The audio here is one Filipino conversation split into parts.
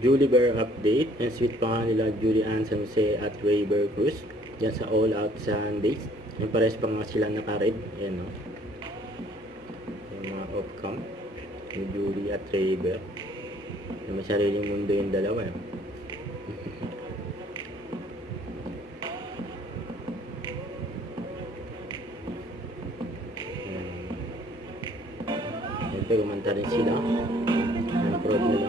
Julie Bear update. And sweet pa nga nila Julie Ann San Jose at Ray Bear Cruz. Diyan sa All Out Sundays. Yung pares pa nga sila naka-red. Ayan o. Yung mga off-cam. Yung Julie at Ray Bear. May sariling mundo yung dalawa. Siyempre, kumanta rin sila. Ang proud nila.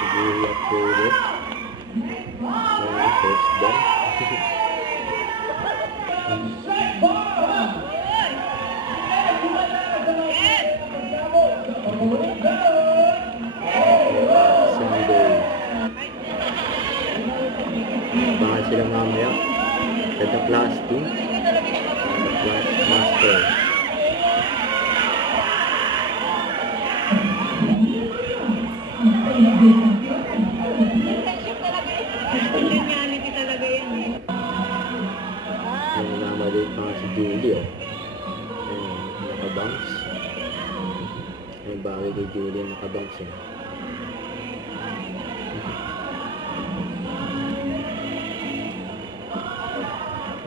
Siguro at ulit. First down. Sunday. Baka sila mamaya. At the class team. The class master. Reality talaga yan eh. Yung namali pa nga si Julie, oh. Nakabangs. May bagay kay Julie nakabangs, eh.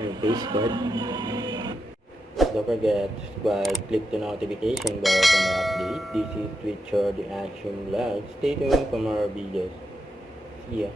Yung face card. Don't forget to subscribe, click the notification bell for more update. This is Twitcher The Action Vlog. Stay tuned for more videos. See ya.